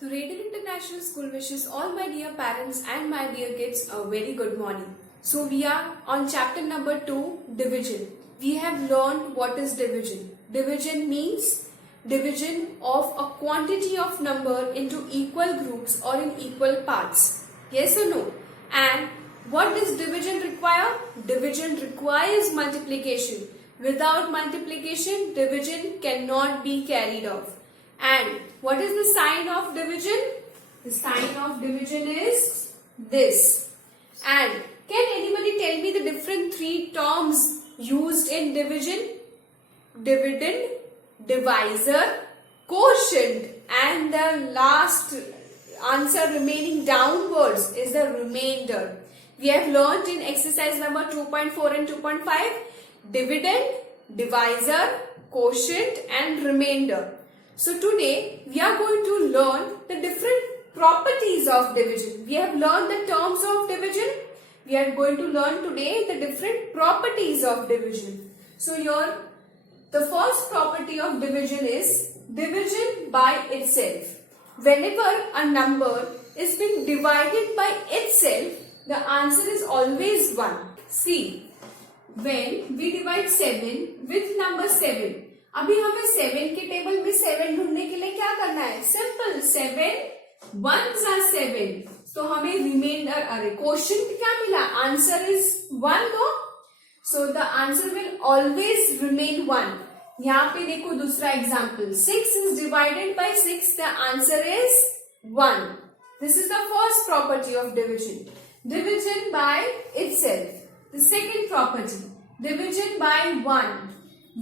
The Radiant International School wishes all my dear parents and my dear kids a very good morning. So we are on chapter number 2, division. We have learned what is division. Division means division of a quantity of number into equal groups or in equal parts. Yes or no? And what does division require? Division requires multiplication. Without multiplication, division cannot be carried out. And what is the sign of division? The sign of division is this. And can anybody tell me the different three terms used in division? Dividend, divisor, quotient, and the last answer remaining downwards is the remainder. We have learned in exercise number 2.4 and 2.5 dividend, divisor, quotient and remainder. So today we are going to learn the different properties of division. We have learned the terms of division. We are going to learn today the different properties of division. So here the first property of division is division by itself. Whenever a number is being divided by itself, the answer is always 1. See, when we divide 7 with number 7, अभी हमें 7 के table में 7 ढूंढने के लिए क्या करना है? Simple, 7 1s are 7. तो हमें रिमाइंडर अरे क्वोशिएंट क्या मिला? Answer is 1 no. So the answer will always remain 1. यहाँ पे देखो दूसरा example, 6 is divided by 6, the answer is 1. This is the first property of division. Division by itself. The second property, division by 1.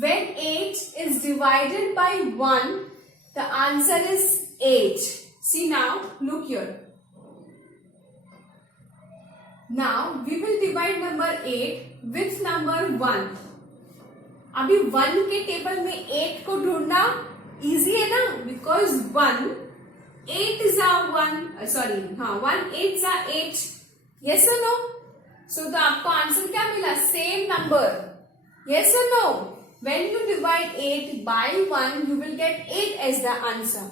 When 8 is divided by 1, the answer is 8. See now, look here. Now, we will divide number 8 with number 1. अभी 1 के table में 8 को ढूंढना easy है ना? Because 1, 8 is a 1, 1 8s are 8. Yes or no? So, तो आपको answer क्या मिला? Same number. Yes or no? When you divide 8 by 1, you will get 8 as the answer.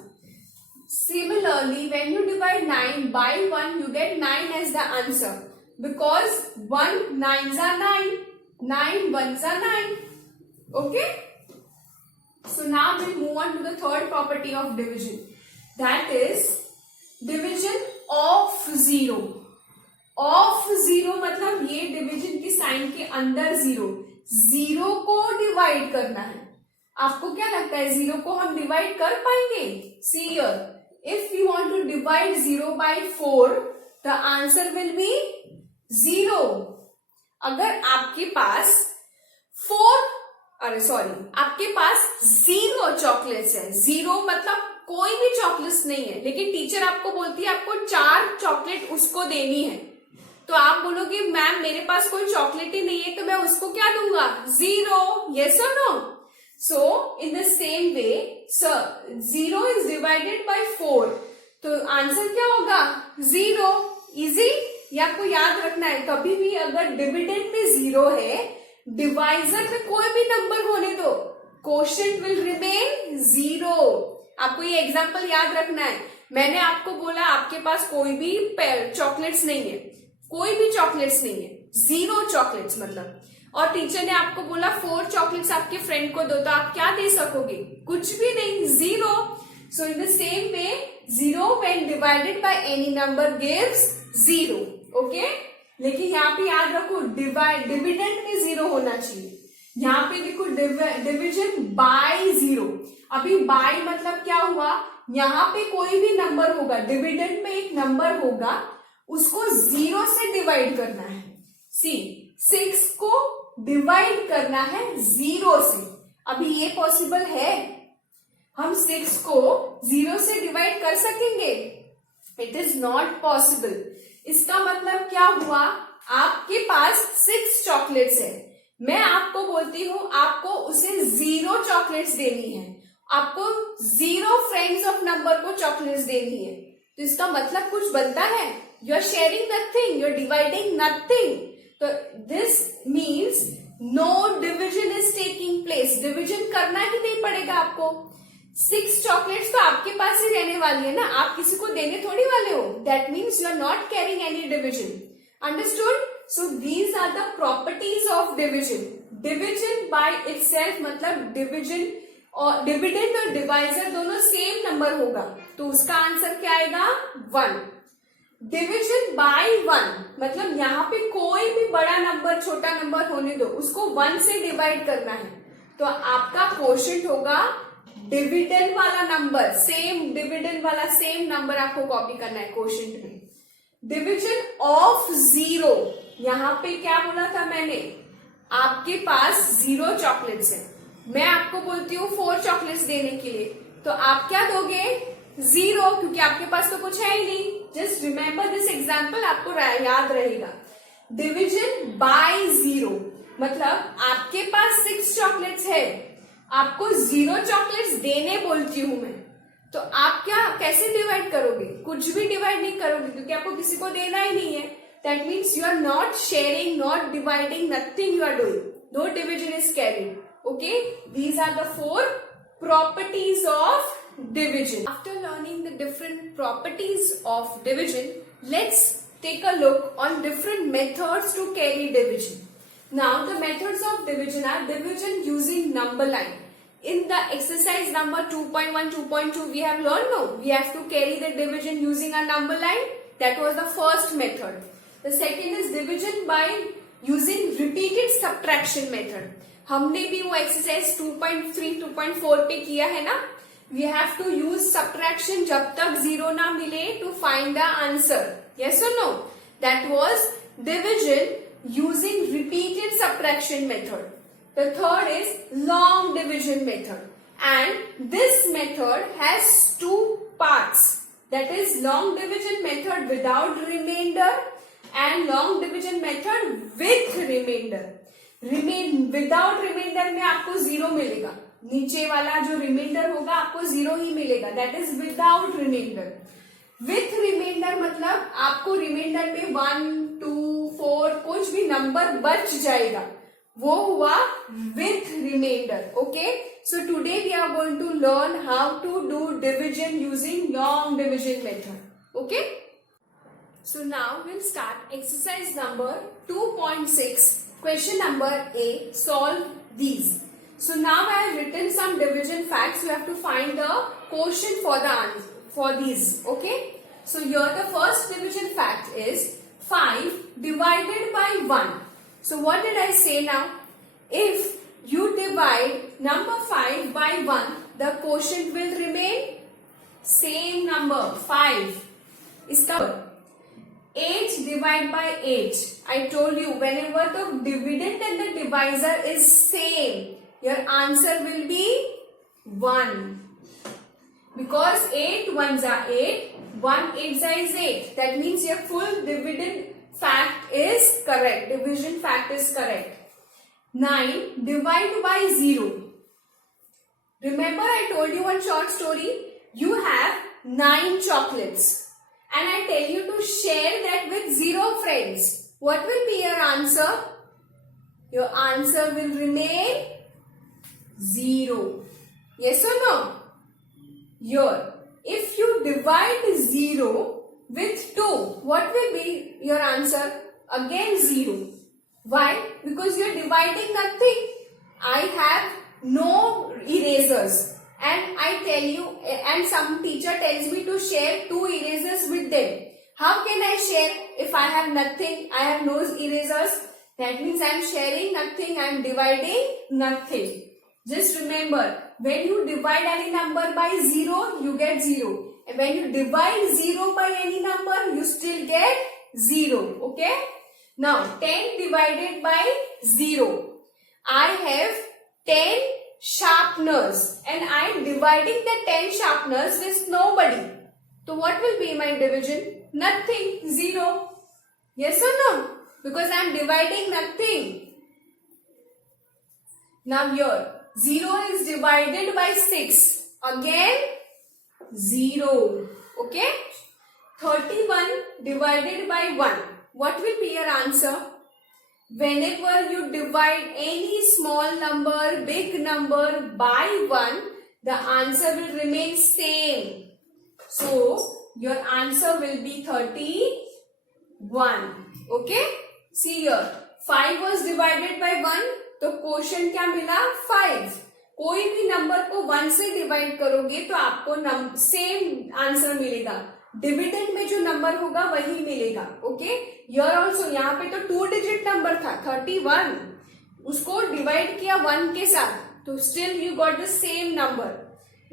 Similarly, when you divide 9 by 1, you get 9 as the answer. Because 1 9s are 9, 9 1s are 9. Okay? So now we'll move on to the third property of division. That is division of 0. Of 0 मतलब ये division की sign के अंदर 0. 0 को divide करना है. आपको क्या लगता है 0 को हम डिवाइड कर पाएंगे? See here, if we want to divide 0 by 4, the answer will be 0. अगर आपके पास आपके पास 0 चॉकलेट्स है. 0 मतलब कोई भी चॉकलेट्स नहीं है, लेकिन टीचर आपको बोलती है आपको 4 चॉकलेट उसको देनी है. तो आप बोलोगे मैम मेरे पास कोई चॉकलेट ही नहीं है, तो मैं उसको क्या दूंगा? 0. यस और no? So in the same way, 0 is divided by 4, तो आंसर क्या होगा? 0. इजी? ये आपको याद रखना है. कभी भी अगर डिविडेंड में 0 है, डिवाइजर में कोई भी नंबर होने दो, क्वोशिएंट विल रिमेन 0. आपको ये एग्जाम्पल याद रखना है. मैंने आपको बोला आपके पास कोई भी चॉकलेट्स नहीं है, कोई भी चॉकलेट्स नहीं है, 0 चॉकलेट्स मतलब, और टीचर ने आपको बोला 4 चॉकलेट्स आपके फ्रेंड को दो, तो आप क्या दे सकोगे? कुछ भी नहीं, 0. So in the same way 0 when divided by any number gives 0. Okay? लेकिन यहाँ पे याद रखो डिविडेंड में 0 होना चाहिए. यहाँ पे देखो डिविजन बाय 0. अभी बाय मतलब क्या हुआ? यहाँ पे कोई भी नंबर होगा, डिविडेंड में एक नंबर होगा, उसको 0 से डिवाइड करना है. सी 6 को डिवाइड करना है 0 से. अभी ये पॉसिबल है? हम 6 को 0 से डिवाइड कर सकेंगे? It is not possible. इसका मतलब क्या हुआ? आपके पास 6 चॉकलेट्स है, मैं आपको बोलती हूं आपको उसे 0 चॉकलेट्स देनी है, आपको 0 फ्रेंड्स ऑफ नंबर को चॉकलेट्स देनी है, तो इसका मतलब कुछ बनता है? You are sharing nothing, you are dividing nothing. So this means no division is taking place. Division करना ही नहीं पड़ेगा आपको. 6 चॉकलेट्स तो आपके पास ही रहने वाली है ना, आप किसी को देने थोड़ी वाले हो. That means you are not carrying any division. Understood? So these are the properties of division. Division by itself मतलब डिविजन और डिविडेंड और डिवाइजर दोनों सेम नंबर होगा, तो उसका आंसर क्या आएगा? 1. डिविजन बाय 1 मतलब यहाँ पे कोई भी बड़ा नंबर छोटा नंबर होने दो, उसको 1 से डिवाइड करना है, तो आपका क्वोशिएंट होगा डिविडेंड वाला नंबर. सेम डिविडेंड वाला सेम नंबर आपको कॉपी करना है क्वोशिएंट में. डिविजन ऑफ 0, यहाँ पे क्या बोला था मैंने? आपके पास 0 चॉकलेट्स है, मैं आपको बोलती हूँ 4 चॉकलेट्स देने के लिए, तो आप क्या दोगे? 0, क्योंकि आपके पास तो कुछ है ही नहीं. जस्ट रिमेम्बर दिस एग्जाम्पल, आपको याद रहेगा. डिविजन बाय 0 मतलब आपके पास 6 चॉकलेट्स है, आपको 0 चॉकलेट्स देने बोलती हूं मैं, तो आप क्या कैसे डिवाइड करोगे? कुछ भी डिवाइड नहीं करोगे, क्योंकि आपको किसी को देना ही नहीं है. That means you are not sharing, not dividing, nothing you are doing. No division is carried. Okay, these are the 4 properties of division. After learning the different properties of division, let's take a look on different methods to carry division. Now, the methods of division are division using number line. In the exercise number 2.1, 2.2, we have learned, no, we have to carry the division using a number line. That was the first method. The second is division by using repeated subtraction method. हमने भी वो exercise 2.3, 2.4 पे किया है ना. We have to use subtraction जब तक 0 ना मिले to find the answer. Yes और no? That was division using repeated subtraction method. The third is long division method, and this method has 2 parts. That is long division method without reminder and long division method with reminder. Without reminder में आपको 0 मिलेगा, नीचे वाला जो reminder होगा आपको 0 ही मिलेगा. That is without reminder. With reminder मतलब आपको रिमाइंडर में 1, 2, 4 कुछ भी नंबर बच जाएगा, वो हुआ with reminder. Okay, so today we are going to learn how to do division using long division method. Okay, so now will start exercise number 2.6. Question number A, solve these. So now I have written some division facts. You have to find the quotient for the answer for these. Okay. So here the first division fact is 5 divided by 1. So what did I say now? If you divide number 5 by 1, the quotient will remain same number 5. Iska 8 divided by 8. I told you whenever the dividend and the divisor is same, your answer will be 1. Because 8 ones are 8, 1 8s is 8. That means your full dividend fact is correct. Division fact is correct. 9 divided by 0. Remember I told you one short story. You have 9 chocolates. And I tell you to share that with 0 friends. What will be your answer? Your answer will remain 0. Yes or no? Here, if you divide 0 with 2, what will be your answer? Again 0. Why? Because you are dividing nothing. I have no erasers. And I tell you, and some teacher tells me to share 2 erasers with them. How can I share if I have nothing? I have no erasers. That means I am sharing nothing. I am dividing nothing. Just remember, when you divide any number by 0, you get 0. And when you divide 0 by any number, you still get 0. Okay? Now, 10 divided by 0. I have 10 sharpeners and I am dividing the 10 sharpeners with nobody. So what will be my division? Nothing. 0. Yes or no? Because I am dividing nothing. Now here 0 is divided by 6. Again 0. Okay? 31 divided by 1. What will be your answer? Whenever you divide any small number, big number by 1, the answer will remain same. So your answer will be 31. Okay, see here 5 was divided by 1, तो quotient क्या मिला 5. कोई भी number को 1 से divide करोगे तो आपको सेम आंसर मिलेगा. डिविडेंड में जो नंबर होगा वही मिलेगा. ओके, हियर ऑल्सो यहाँ पे तो 2 डिजिट नंबर था 31, उसको डिवाइड किया 1 के साथ, तो still you got the same number.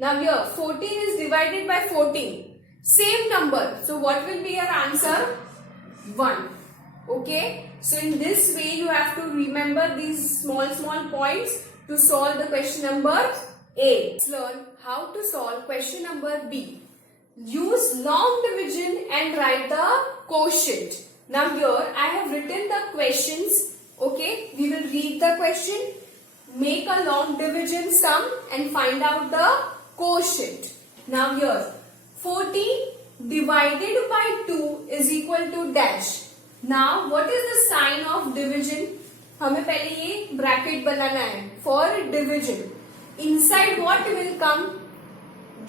Now here 14 is divided bye 14, same number, so what will be your answer 1. Okay, so in this way you have to remember these small points to solve the question number A. Let's learn how to solve question number B. Use long division and write the quotient. Now here I have written the questions. Okay, we will read the question, make a long division sum and find out the quotient. Now here 14 divided by 2 is equal to dash. Now what is the sign of division? हमें पहले ये bracket बनाना है for division. Inside what will come?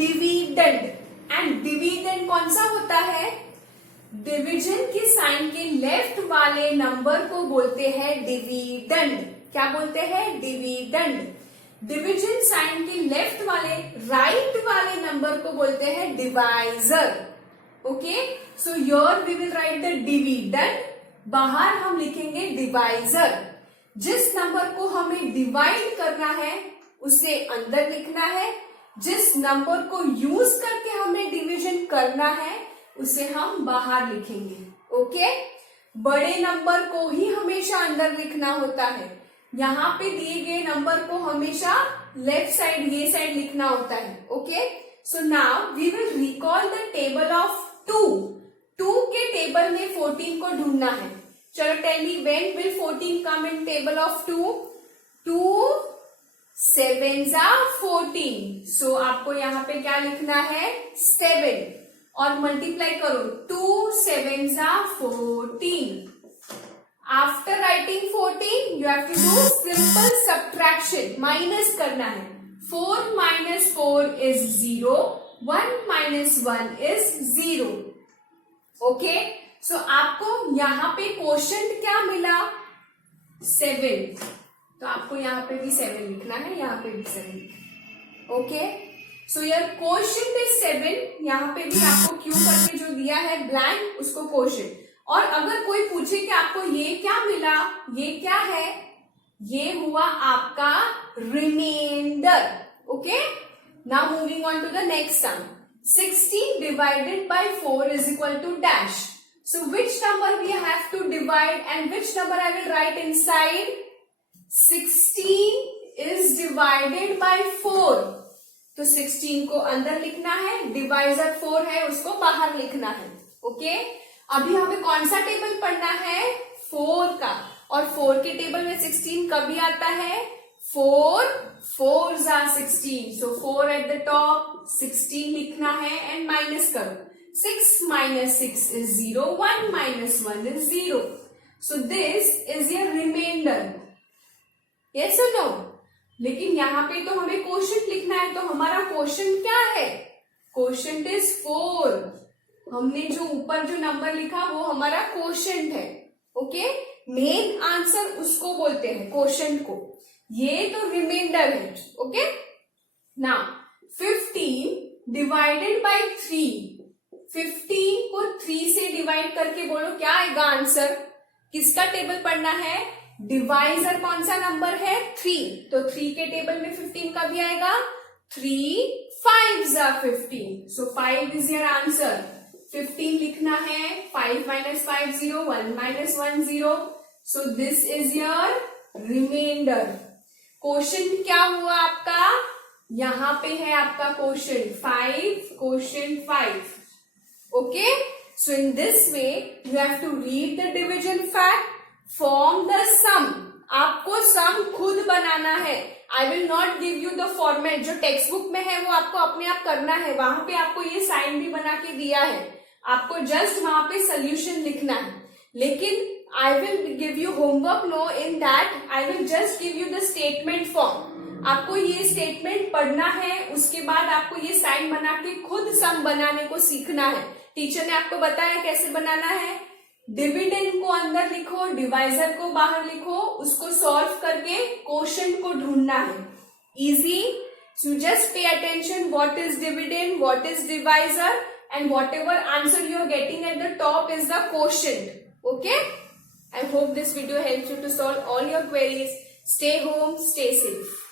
Dividend. And dividend कौन सा होता है? Division के sign के लेफ्ट वाले नंबर को बोलते हैं डिविडेंड. क्या बोलते हैं? डिविडेंड. डिविजन साइन के लेफ्ट वाले राइट वाले नंबर को बोलते हैं divisor. Okay, so here we will write the dividend, बाहर हम लिखेंगे डिवाइजर. जिस नंबर को हमें डिवाइड करना है उसे अंदर लिखना है, जिस नंबर को यूज करके हमें डिवीजन करना है उसे हम बाहर लिखेंगे. ओके, बड़े नंबर को ही हमेशा अंदर लिखना होता है. यहाँ पे दिए गए नंबर को हमेशा लेफ्ट साइड ये साइड लिखना होता है. Okay, so now we will recall the table of 2 के टेबल में 14 को ढूंढना है. चलो tell me when will 14 come in table of 2? 2 7s are 14. So आपको यहाँ पे क्या लिखना है? 7 और मल्टीप्लाई करो. 2 7s are 14. After writing 14 you have to do simple subtraction, minus करना है. 4 minus 4 is 0. 1 minus 1 is 0. Okay, सो आपको यहाँ पे क्वोशंट क्या मिला? 7. तो आपको यहाँ पे भी 7 लिखना है, यहाँ पे भी 7. Okay, so your quotient is 7. यहाँ पे भी आपको क्यू करके जो दिया है ब्लैंक, उसको क्वोशंट. और अगर कोई पूछे कि आपको ये क्या मिला, ये क्या है? ये हुआ आपका reminder. Okay, now moving on to the next sum. 16 divided by 4 is equal to dash. So which number we have to divide and which number I will write inside? 16 is divided by 4. तो 16 को अंदर लिखना है, divisor 4 है उसको बाहर लिखना है. ओके, अभी हमें कौन सा टेबल पढ़ना है? 4 का. और 4 के टेबल में 16 कभी आता है? 4 4s are 16. So 4 at the top, 16 लिखना है एंड माइनस करो. 6 minus 6 is 0. 1 minus 1 is 0. So this is your remainder. Yes or no? लेकिन यहाँ पे तो हमें क्वोशंट लिखना है, तो हमारा क्वोशंट क्या है? Quotient is 4. हमने जो ऊपर जो नंबर लिखा वो हमारा क्वोशंट है. ओके, मेन आंसर उसको बोलते हैं क्वोशंट को. ये तो रिमाइंडर है. Okay, now 15 divided by 3. 15 को 3 से डिवाइड करके बोलो क्या आएगा आंसर? किसका टेबल पढ़ना है? डिवाइजर कौन सा नंबर है? 3. तो 3 के टेबल में 15 का भी आएगा. 3 5s are 15. So 5 is your answer. 15 लिखना है. 5 minus 5 0. 1 minus 1 0. So this is your remainder. Quotient क्या हुआ आपका? यहाँ पे है आपका quotient 5, quotient 5. Okay, so in this way you have to read the division fact, form the sum. आपको सम खुद बनाना है. I will not give you the format. जो टेक्स्ट बुक में है वो आपको अपने आप करना है. वहां पे आपको ये साइन भी बना के दिया है, आपको जस्ट वहां पे सोल्यूशन लिखना है. लेकिन I will give you homework. No, in that I will just give you the statement form. आपको ये स्टेटमेंट पढ़ना है, उसके बाद आपको ये साइन बना के खुद सम बनाने को सीखना है। टीचर ने आपको बताया कैसे बनाना है। डिविडेंड को अंदर लिखो, डिवाइजर को बाहर लिखो, उसको सॉल्व करके कोशेंट को ढूंढना है। Easy. So just pay attention, what is dividend, what is divisor, and whatever answer you are getting at the top is the quotient. Okay? I hope this video helps you to solve all your queries. Stay home, stay safe.